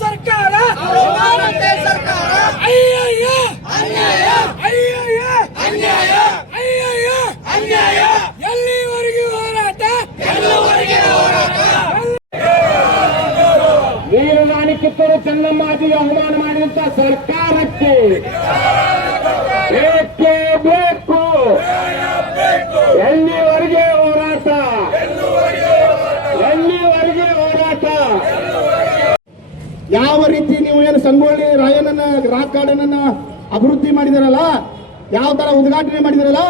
ಸರ್ಕಾರ ಅಯ್ಯಯ್ಯ ಅನ್ಯಾಯ ಅಯ್ಯಯ್ಯ ಅನ್ಯಾಯ ಅಯ್ಯಯ್ಯ ಅನ್ಯಾಯ ಎಲ್ಲಿವರೆಗೂ ಹೋರಾಟ ಎಲ್ಲವರೆಗೆ ಹೋರಾಟ. ವೀರರಾಣಿ ಕಿತ್ತೂರು ಚೆನ್ನಮ್ಮಾಜಿಗೆ ಅವಮಾನ ಮಾಡಿದಂತ ಸರ್ಕಾರಕ್ಕೆ ಏಕೆ ಬೇಕು? ಎಲ್ಲಿವರೆಗೆ ಹೋರಾಟ? ಎಲ್ಲಿವರೆಗೆ ಹೋರಾಟ? ಯಾವ ರೀತಿ ನೀವು ಏನು ಸಂಗೊಳ್ಳಿ ರಾಯಣ್ಣನ ರಾಕ್ ಗಾರ್ಡನ್ ಅಭಿವೃದ್ಧಿ ಮಾಡಿದಾರಲ್ಲ, ಯಾವ ತರ ಉದ್ಘಾಟನೆ ಮಾಡಿದಾರಲ್ಲ,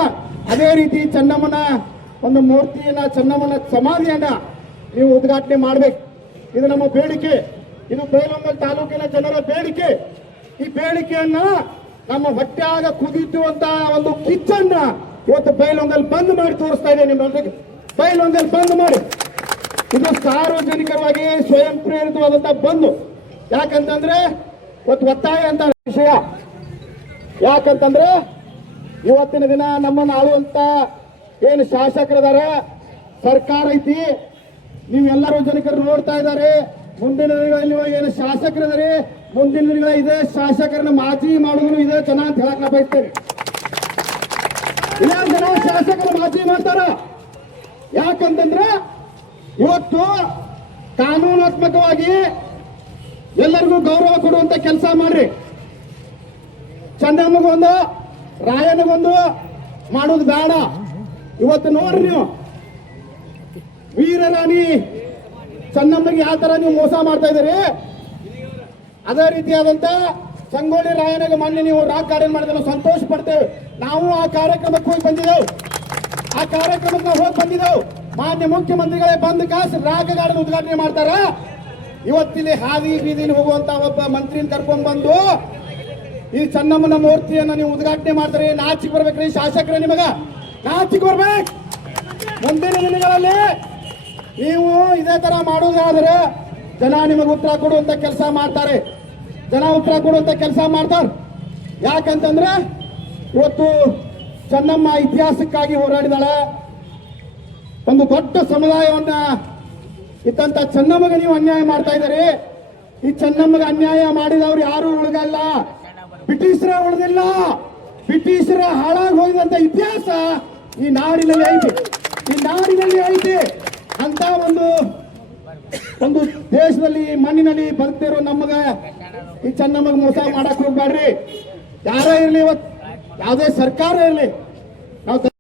ಅದೇ ರೀತಿ ಚೆನ್ನಮ್ಮನ ಒಂದು ಮೂರ್ತಿಯನ್ನ, ಚೆನ್ನಮ್ಮನ ಸಮಾಧಿಯನ್ನ ನೀವು ಉದ್ಘಾಟನೆ ಮಾಡ್ಬೇಕು. ಇದು ನಮ್ಮ ಬೇಡಿಕೆ. ಇದು ಬೈಲಹೊಂಗಲ ತಾಲೂಕಿನ ಜನರ ಬೇಡಿಕೆ. ಈ ಬೇಡಿಕೆಯನ್ನ ನಮ್ಮ ಹೊಟ್ಟೆಯಾಗ ಕುದಿಯುವಂತ ಒಂದು ಕಿಚ್ಚನ್ನ ಇವತ್ತು ಬೈಲಹೊಂಗಲ ಬಂದ್ ಮಾಡಿ ತೋರಿಸ್ತಾ ಇದೆ. ನಿಮ್ಮೊಂದಿಗೆ ಬೈಲಹೊಂಗಲ ಬಂದ್ ಮಾಡಿ. ಇದು ಸಾರ್ವಜನಿಕವಾಗಿ ಸ್ವಯಂ ಪ್ರೇರಿತವಾದಂತ ಬಂದು. ಯಾಕಂತಂದ್ರೆ ಇವತ್ತು ಒತ್ತಾಯ ಅಂತ ವಿಷಯ. ಯಾಕಂತಂದ್ರೆ ಇವತ್ತಿನ ದಿನ ನಮ್ಮನ್ನು ಆಳುವಂತ ಏನು ಶಾಸಕರಿದಾರ, ಸರ್ಕಾರ ಐತಿ, ನೀವೆಲ್ಲರೂ ಜನಕರು ನೋಡ್ತಾ ಇದ್ದಾರೆ. ಮುಂದಿನ ದಿನಗಳಲ್ಲಿ ಏನು ಶಾಸಕರಿದ್ದಾರೆ, ಮುಂದಿನ ದಿನಗಳ ಇದೇ ಶಾಸಕರನ್ನ ಮಾಜಿ ಮಾಡೋದು ಇದೇ ಜನ ಅಂತ ಹೇಳಕ್ ನಾ ಬಯಸ್ತೇನೆ. ಇದೇ ಜನ ಶಾಸಕರು ಮಾಜಿ ಮಾಡ್ತಾರ. ಯಾಕಂತಂದ್ರೆ ಇವತ್ತು ಕಾನೂನಾತ್ಮಕವಾಗಿ ಎಲ್ಲರಿಗೂ ಗೌರವ ಕೊಡುವಂತ ಕೆಲಸ ಮಾಡ್ರಿ. ಚೆನ್ನಮ್ಮಗೊಂದು ರಾಯನಿಗೊಂದು ಮಾಡೋದು ಬೇಡ. ಇವತ್ತು ನೋಡ್ರಿ, ನೀವು ವೀರರಾಣಿ ಚೆನ್ನಮ್ಮಗೆ ಯಾವ ತರ ನೀವು ಮೋಸ ಮಾಡ್ತಾ ಇದ್ದೀರಿ, ಅದೇ ರೀತಿಯಾದಂತ ಸಂಗೊಳ್ಳಿ ರಾಯನಿಗೆ ಮೊನ್ನೆ ನೀವು ರಾಕ್ ಗಾರ್ಡನ್ ಮಾಡಿದ್ರೆ ನಾವು ಸಂತೋಷ ಪಡ್ತೇವೆ. ನಾವು ಆ ಕಾರ್ಯಕ್ರಮಕ್ಕೆ ಹೋಗಿ ಬಂದಿದ್ದೆವು. ಆ ಕಾರ್ಯಕ್ರಮಕ್ಕೆ ನಾವು ಹೋಗಿ ಬಂದಿದ್ದೆವು. ಮಾನ್ಯ ಮುಖ್ಯಮಂತ್ರಿಗಳೇ ಬಂದ ಕಾಸು ರಾಕ್ ಗಾರ್ಡನ್ ಉದ್ಘಾಟನೆ ಮಾಡ್ತಾರ. ಇವತ್ತಿಲ್ಲಿ ಹಾದಿ ಬೀದಿಲಿ ಹೋಗುವಂತ ಒಬ್ಬ ಮಂತ್ರಿನ ಕರ್ಕೊಂಡ್ ಬಂದು ಈ ಚೆನ್ನಮ್ಮನ ಮೂರ್ತಿಯನ್ನ ನೀವು ಉದ್ಘಾಟನೆ ಮಾಡ್ತಾರೆ. ನಾಚಿಕ್ ಬರ್ಬೇಕ್ರಿ ಶಾಸಕರೇ, ನಿಮಗ ನಾಚಿಕ್ ಬರ್ಬೇಕು. ಮುಂದಿನ ದಿನಗಳಲ್ಲಿ ನೀವು ಇದೇ ತರ ಮಾಡೋದಾದ್ರೆ ಜನ ನಿಮಗೆ ಉತ್ತರ ಕೊಡುವಂತ ಕೆಲಸ ಮಾಡ್ತಾರೆ. ಜನ ಉತ್ತರ ಕೊಡುವಂತ ಕೆಲಸ ಮಾಡ್ತಾರೆ. ಯಾಕಂತಂದ್ರೆ ಇವತ್ತು ಚೆನ್ನಮ್ಮ ಇತಿಹಾಸಕ್ಕಾಗಿ ಹೋರಾಡಿದಾಳೆ. ಒಂದು ದೊಡ್ಡ ಸಮುದಾಯವನ್ನ ಇತ್ತಂತ ಚೆನ್ನಮ್ಮಗೆ ನೀವು ಅನ್ಯಾಯ ಮಾಡ್ತಾ ಇದ್ದೀರಿ. ಈ ಚೆನ್ನಮ್ಮಗೆ ಅನ್ಯಾಯ ಮಾಡಿದವ್ರು ಯಾರು ಉಳಿದಲ್ಲ, ಬ್ರಿಟಿಷರ ಉಳಿದಿಲ್ಲ. ಬ್ರಿಟಿಷರ ಹಾಳಾಗಿ ಹೋಗಿದಂತ ಇತಿಹಾಸ ಈ ನಾಡಿನಲ್ಲಿ ಐತಿ. ಈ ನಾಡಿನಲ್ಲಿ ಐತಿ ಅಂತ ಒಂದು ದೇಶದಲ್ಲಿ ಮಣ್ಣಿನಲ್ಲಿ ಬದುಕ್ತಿರೋ ನಮಗ ಈ ಚೆನ್ನಮ್ಮಗೆ ಮೋಸ ಮಾಡಕ್ ಹೋಗ್ಬೇಡ್ರಿ. ಯಾರೇ ಇರ್ಲಿ, ಇವತ್ತು ಯಾವುದೇ ಸರ್ಕಾರ ಇರ್ಲಿ, ನಾವು